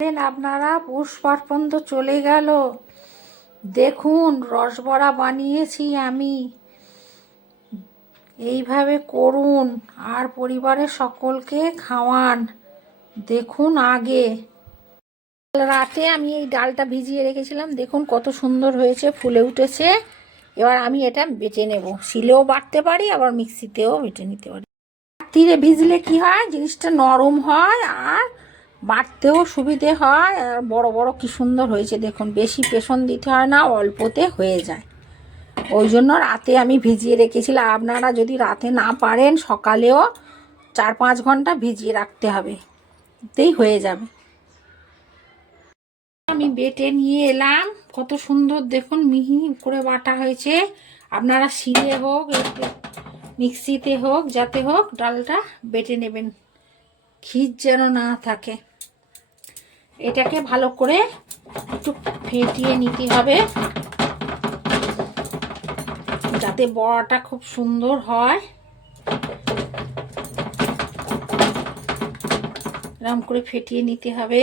আপনারা, পৌষ পার্বণ তো চলে গেল। দেখুন রসবড়া বানিয়েছি আমি। এইভাবে করুন আর পরিবারের সকলকে খাওয়ান। দেখুন আগে। রাতে আমি এই ডালটা ভিজিয়ে রেখেছিলাম। দেখুন কত সুন্দর হয়েছে, ফুলে উঠেছে। এবার আমি এটা বেটে নেব। শিলেও বাটতে পারি, আবার মিক্সিতেও বেটে নিতে পারি। রাত্রিরে ভিজলে কি হয়? জিনিসটা নরম হয় আর বাটতেও সুবিধে হয়, আর বড় বড় কি সুন্দর হয়েছে দেখুন, বেশি পেশন দিতে হয় না, অল্পতে হয়ে যায়। ওই জন্য রাতে আমি ভিজিয়ে রেখেছিলাম। আপনারা যদি রাতে না পারেন, সকালেও চার পাঁচ ঘণ্টা ভিজিয়ে রাখতে হবে। এতেই হয়ে যাবে। আমি বেটে নিয়ে এলাম। কত সুন্দর দেখুন, মিহি করে বাটা হয়েছে। আপনারা শিলে হোক মিক্সিতে হোক, যাতে হোক ডালটা বেটে নেবেন। খিজ যেন না থাকে। এটাকে ভালো করে একটু ফেটিয়ে নিতে হবে। যাতে বড়াটা খুব সুন্দর হয়। এরকম করে ফেটিয়ে নিতে হবে।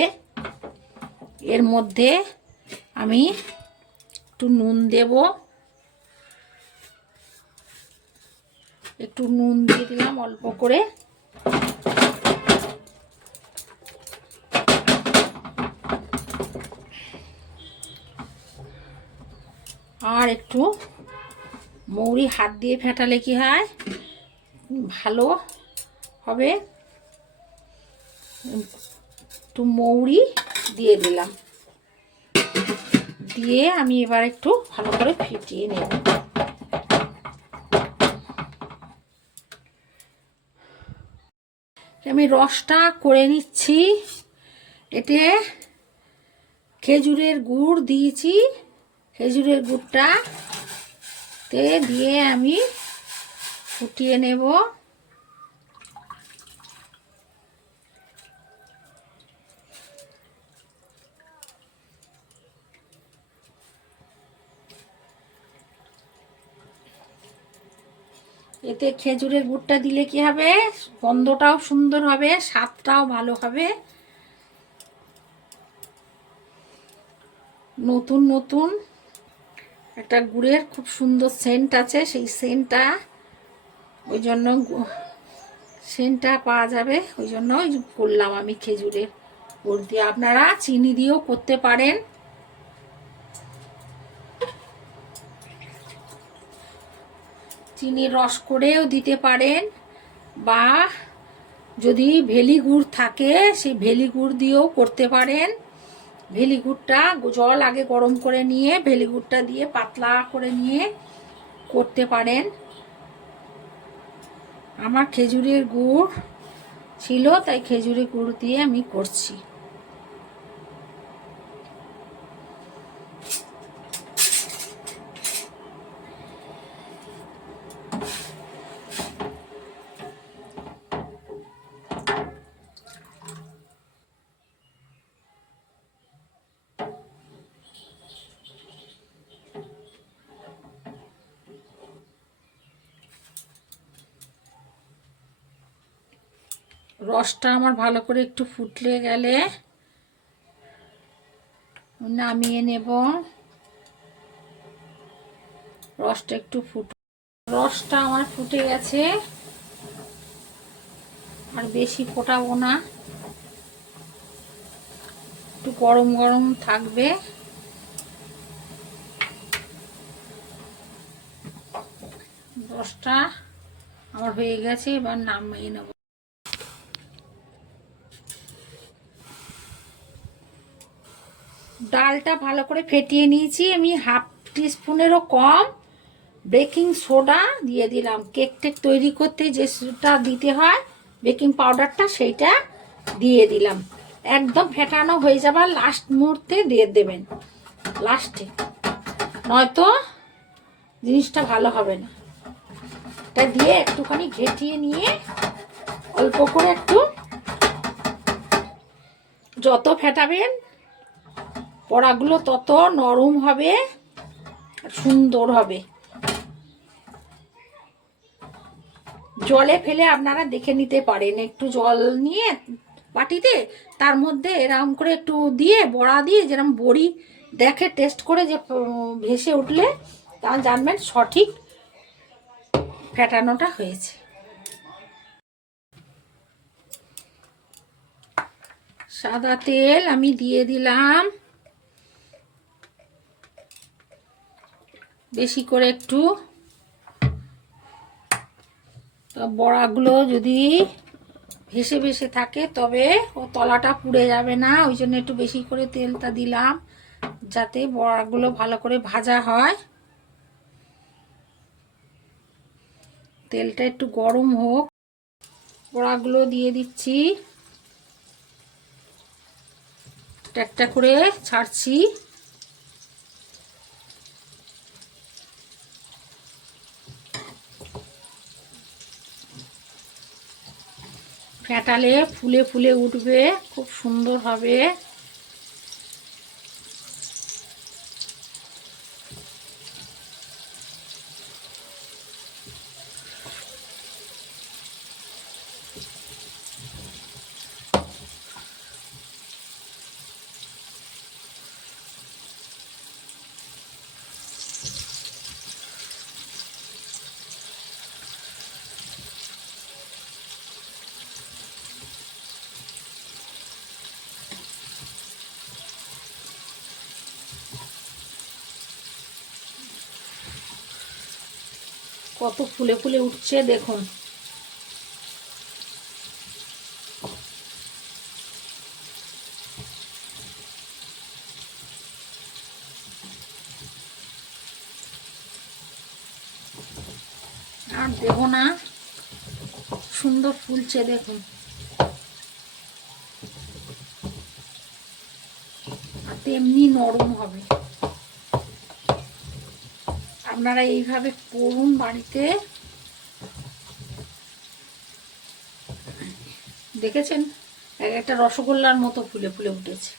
এর মধ্যে আমি একটু নুন দেব। একটু নুন দিয়ে দিলাম অল্প করে। আর একটু মৌরি হাত দিয়ে ফেটালে কি হয়? ভালো হবে। একটু মৌরি দিয়ে দিলাম। দিয়ে আমি এবার একটু ভালো করে ফেটিয়ে নেব। আমি রসটা করে নিচ্ছি। এতে খেজুরের গুড় দিয়েছি। খেজুরের গুড়টা তে দিয়ে আমি ফুটিয়ে নেব। এতে খেজুরের গুড়টা দিলে কি হবে? গন্ধটাও সুন্দর হবে, স্বাদটাও ভালো হবে। নতুন নতুন একটা গুড়ের খুব সুন্দর সেন্ট আছে, সেই সেন্টটা ওই জন্য সেন্টটা পাওয়া যাবে। ওই জন্য করলাম আমি খেজুরের গুড় দিয়ে আপনারা চিনি দিয়েও করতে পারেন। চিনির রস করেও দিতে পারেন বা যদি ভেলি গুড় থাকে, সেই ভেলি গুড় দিয়েও করতে পারেন। ভেলি গুড়টা জল আগে গরম করে নিয়ে ভেলি গুড়টা দিয়ে পাতলা করে নিয়ে করতে পারেন। আমার খেজুরের গুড় ছিল, তাই খেজুরের গুড় দিয়ে আমি করছি। রসটা আমার ভালো করে একটু ফুটলে গেলে নামিয়ে নেব। রসটা একটু ফুট রসটা আমার ফুটে গেছে। আর বেশি ফোটাবো না। একটু গরম গরম থাকবে। রসটা আমার হয়ে গেছে, এবার নামিয়ে নেব। ডালটা ভালো করে ফেটিয়ে নিয়েছি। আমি হাফ টিস্পুনেরও কম। বেকিং সোডা দিয়ে দিলাম। কেক টেক তৈরি করতে যেটা দিতে হয়, বেকিং পাউডারটা সেইটা দিয়ে দিলাম। একদম ফেটানো হয়ে যাবার লাস্ট মুহূর্তে দিয়ে দেবেন। লাস্টে। নয়তো জিনিসটা ভালো হবে না। এটা দিয়ে একটুখানি ঘেটিয়ে নিয়ে অল্প করে একটু যত ফেটাবেন পড়াগুলো তত নরম হবে আর সুন্দর হবে। জলে ফেলে আপনারা দেখে নিতে পারেন। একটু জল নিয়ে বাটিতে, তার মধ্যে এরকম করে একটু দিয়ে, বড়া দিয়ে যেরকম বড়ি দেখে, টেস্ট করে যে ভেসে উঠলে তা জানবেন সঠিক ফেটানোটা হয়েছে। সাদা তেল আমি দিয়ে দিলাম। বেশি করে একটু। তো বড়াগুলো যদি ভেসে ভেসে থাকে, তবে ও তলাটা পুড়ে যাবে না। ওই জন্য একটু বেশি করে তেলটা দিলাম, যাতে বড়াগুলো ভালো করে ভাজা হয়। তেলটা একটু গরম হোক। বড়াগুলো দিয়ে দিচ্ছি। একটা করে ছাড়ছি। ফেটালে ফুলে ফুলে উঠবে খুব সুন্দর হবে। কত ফুলে ফুলে উঠছে, দেখুন। আর দেব না। সুন্দর ফুলছে, দেখুন। আর তেমনি নরম হবে। আপনারা এইভাবে করুন বাড়িতে। দেখেছেন? একটা রসগোল্লার মতো ফুলে ফুলে উঠেছে।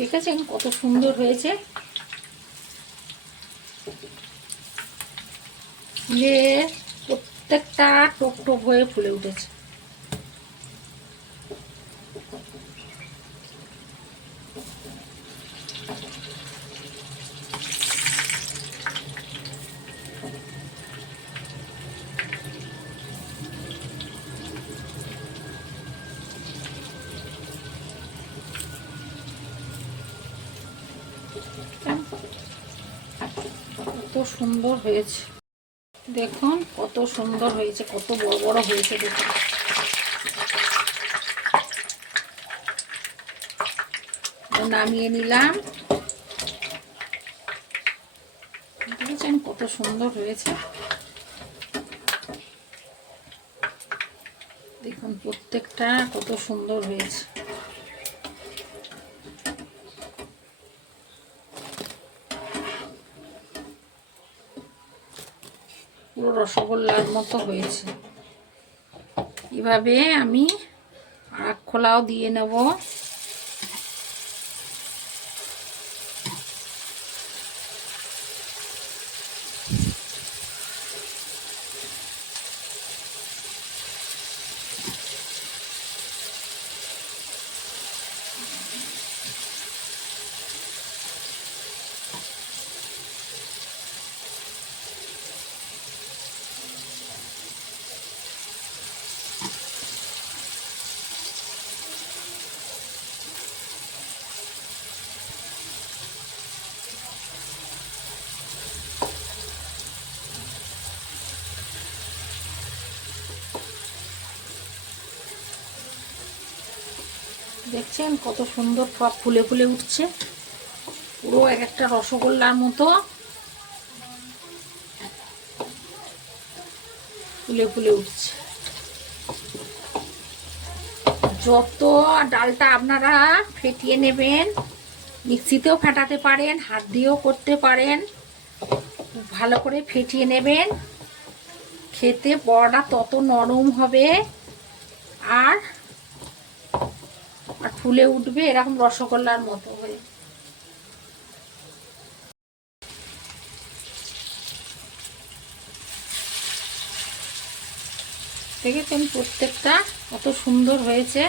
দেখেছেন কত সুন্দর হয়েছে? যে প্রত্যেকটা টোক টোক হয়ে ফুলে উঠেছে। কত সুন্দর হয়েছে। দেখুন, কত সুন্দর হয়েছে, কত বড় বড় হয়েছে দেখুন। নামিয়ে নিলাম। দেখেছেন কত সুন্দর হয়েছে। দেখুন, প্রত্যেকটা কত সুন্দর হয়েছে। পুরো রসগোল্লার মতো হয়েছে। এভাবে আমি আখ খোলাও দিয়ে নেব। দেখছেন কত সুন্দর সব ফুলে ফুলে উঠছে। পুরো এক একটা রসগোল্লার মতো। ফুলে ফুলে উঠছে। যত ডালটা আপনারা ফেটিয়ে নেবেন, মিক্সিতেও ফেটাতে পারেন, হাত দিয়েও করতে পারেন ভালো করে ফেটিয়ে নেবেন। খেতে বড়াটা তত নরম হবে। আর ফুলে উঠবে এরকম রসগোল্লার মতো হয়ে। দেখেছেন প্রত্যেকটা অত সুন্দর হয়েছে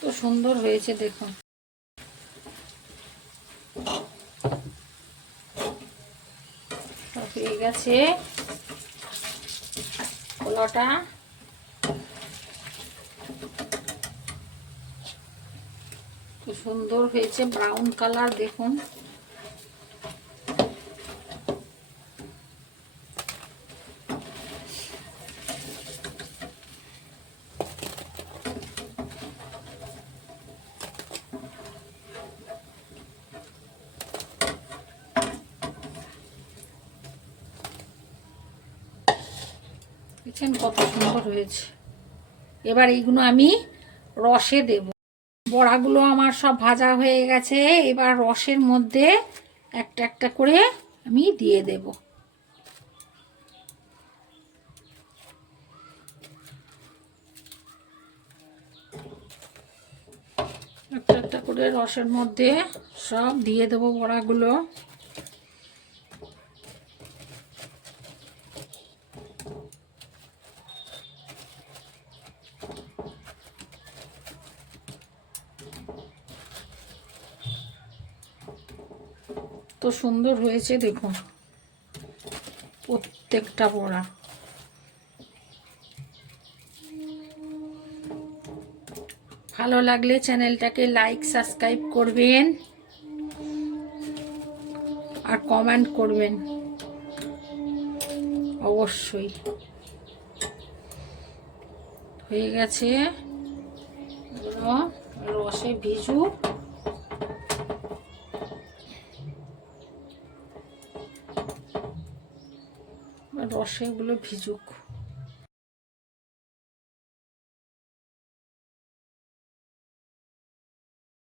তো সুন্দর হয়েছে দেখুন। হয়ে গেছে। কলাটা সুন্দর হয়েছে ব্রাউন কালার দেখুন। দেখছেন কত সুন্দর হয়েছে। এবার এইগুলো আমি রসে দেব। বড়াগুলো আমার সব ভাজা হয়ে গেছে। এবার রসের মধ্যে একটা একটা করে আমি দিয়ে দেব। একটা একটা করে রসের মধ্যে সব দিয়ে দেবো বড়াগুলো। সুন্দর হয়েছে, দেখুন। প্রত্যেকটা বড়া ভালো লাগলে চ্যানেলটাকে লাইক, সাবস্ক্রাইব করবেন। আর কমেন্ট করবেন। অবশ্যই। হয়ে গেছে। রসে ভিজুক রসেগুলো ভিজুক।